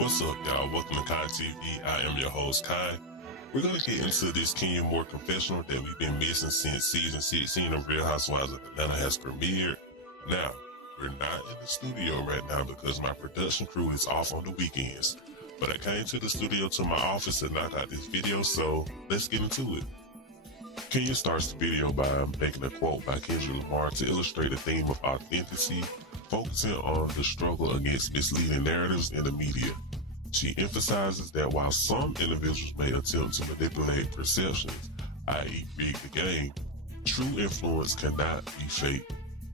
What's up, y'all? Welcome to Kai TV. I am your host, Kai. We're going to get into this KenyaMoore confessional that we've been missing since season 16 of Real Housewives of Atlanta has premiered. Now, we're not in the studio right now because my production crew is off on the weekends. But I came to the studio to my office to knock out this video, so let's get into it. Kenya starts the video by making a quote by KenyaMoore to illustrate the theme of authenticity, focusing on the struggle against misleading narratives in the media. She emphasizes that while some individuals may attempt to manipulate perceptions, i.e. rig the game, true influence cannot be fake.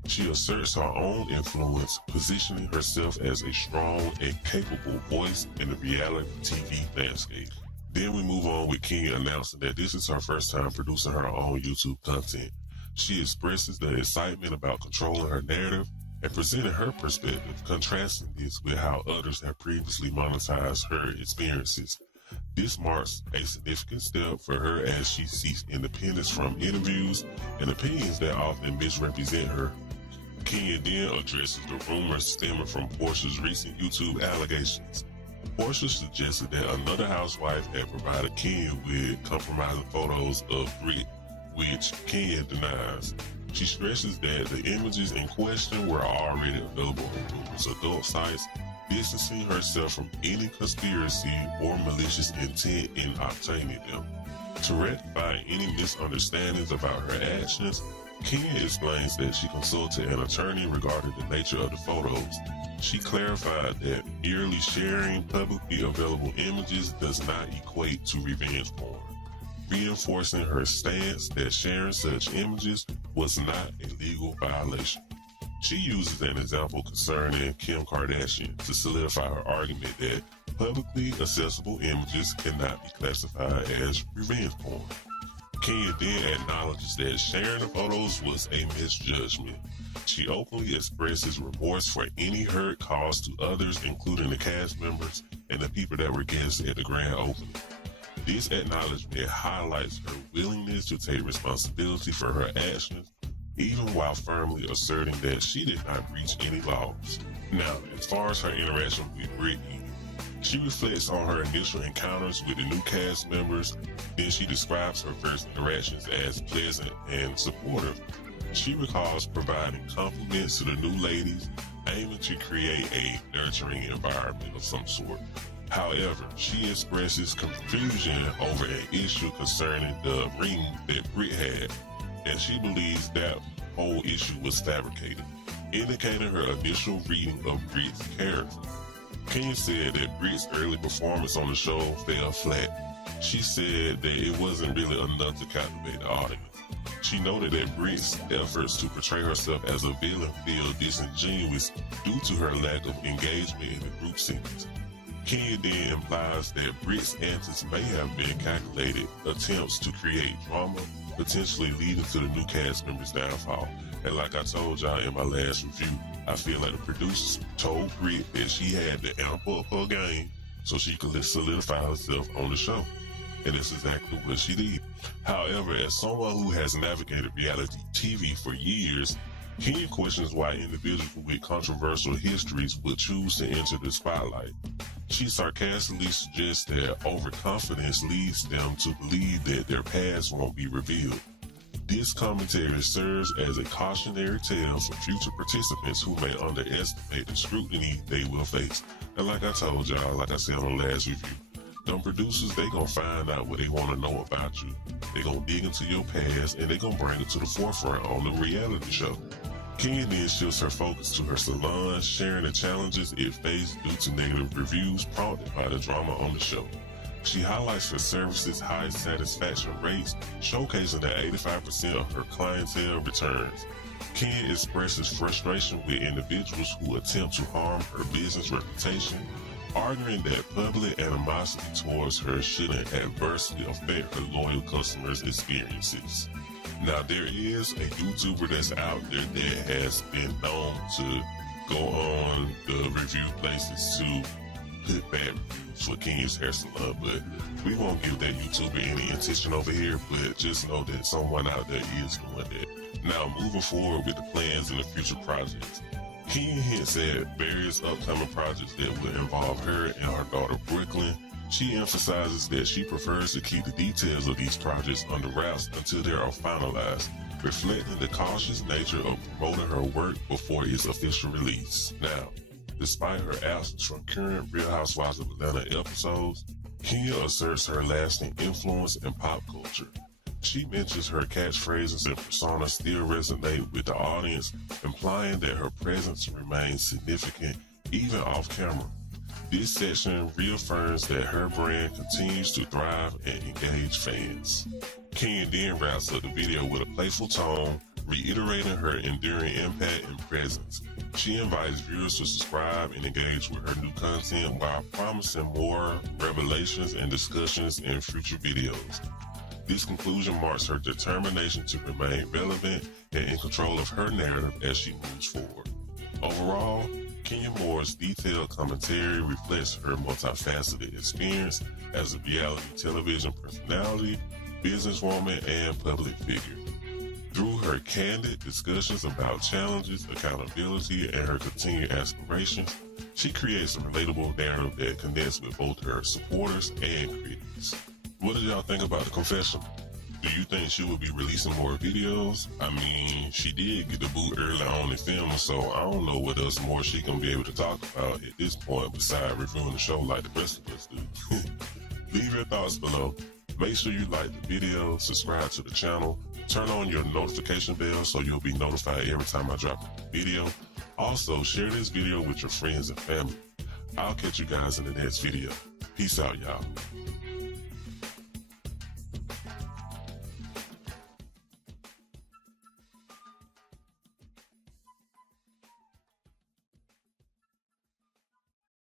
She asserts her own influence, positioning herself as a strong and capable voice in the reality TV landscape. Then we move on with Kenya announcing that this is her first time producing her own YouTube content. She expresses the excitement about controlling her narrative and presenting her perspective, contrasting this with how others have previously monetized her experiences. This marks a significant step for her as she seeks independence from interviews and opinions that often misrepresent her. Kenya then addresses the rumors stemming from Porsha's recent YouTube allegations. Porsha suggested that another housewife had provided Kenya with compromising photos of Brit, which Kenya denies. She stresses that the images in question were already available on Google's adult sites, distancing herself from any conspiracy or malicious intent in obtaining them. To rectify any misunderstandings about her actions, Kenya explains that she consulted an attorney regarding the nature of the photos. She clarified that merely sharing publicly available images does not equate to revenge porn, reinforcing her stance that sharing such images was not a legal violation. She uses an example concerning Kim Kardashian to solidify her argument that publicly accessible images cannot be classified as revenge porn. Kenya then acknowledges that sharing the photos was a misjudgment. She openly expresses remorse for any hurt caused to others, including the cast members and the people that were guests at the grand opening. This acknowledgement highlights her willingness to take responsibility for her actions, even while firmly asserting that she did not breach any laws. Now, as far as her interaction with Brittany, she reflects on her initial encounters with the new cast members, then she describes her first interactions as pleasant and supportive. She recalls providing compliments to the new ladies, aiming to create a nurturing environment of some sort. However, she expresses confusion over an issue concerning the ring that Brit had, and she believes that whole issue was fabricated, indicating her initial reading of Brit's character. Kenya said that Brit's early performance on the show fell flat. She said that it wasn't really enough to captivate the audience. She noted that Brit's efforts to portray herself as a villain feel disingenuous due to her lack of engagement in the group scenes. Kenya then implies that Brit's antics may have been calculated attempts to create drama, potentially leading to the new cast members' downfall. And like I told y'all in my last review, I feel like the producers told Brit that she had to amp up her game so she could solidify herself on the show. And that's exactly what she did. However, as someone who has navigated reality TV for years, Kenya questions why individuals with controversial histories would choose to enter the spotlight. She sarcastically suggests that overconfidence leads them to believe that their past won't be revealed. This commentary serves as a cautionary tale for future participants who may underestimate the scrutiny they will face. And like I told y'all, like I said on the last review, them producers, they gonna find out what they want to know about you. They gonna dig into your past and they gonna bring it to the forefront on the reality show. Kenya then shifts her focus to her salon, sharing the challenges it faced due to negative reviews prompted by the drama on the show. She highlights her services' high satisfaction rates, showcasing that 85% of her clientele returns. Kenya expresses frustration with individuals who attempt to harm her business reputation, arguing that public animosity towards her shouldn't adversely affect her loyal customers' experiences. Now, there is a YouTuber that's out there that has been known to go on the review places to put bad reviews for Kenya's hair salon, but we won't give that YouTuber any attention over here, but just know that someone out there is doing that. Now, moving forward with the plans and the future projects. Kenya hints at various upcoming projects that will involve her and her daughter Brooklyn. She emphasizes that she prefers to keep the details of these projects under wraps until they are finalized, reflecting the cautious nature of promoting her work before its official release. Now, despite her absence from current Real Housewives of Atlanta episodes, Kenya asserts her lasting influence in pop culture. She mentions her catchphrases and persona still resonate with the audience, implying that her presence remains significant even off camera. This section reaffirms that her brand continues to thrive and engage fans. Kenya then wraps up the video with a playful tone, reiterating her enduring impact and presence. She invites viewers to subscribe and engage with her new content while promising more revelations and discussions in future videos. This conclusion marks her determination to remain relevant and in control of her narrative as she moves forward. Overall, KenyaMoore's detailed commentary reflects her multifaceted experience as a reality television personality, businesswoman, and public figure. Through her candid discussions about challenges, accountability, and her continued aspirations, she creates a relatable narrative that connects with both her supporters and critics. What did y'all think about the Confessional? Do you think she will be releasing more videos? I mean, she did get the boot early on in film, so I don't know what else more she can be able to talk about at this point besides reviewing the show like the rest of us do. Leave your thoughts below. Make sure you like the video, subscribe to the channel, turn on your notification bell so you'll be notified every time I drop a video. Also, share this video with your friends and family. I'll catch you guys in the next video. Peace out, y'all.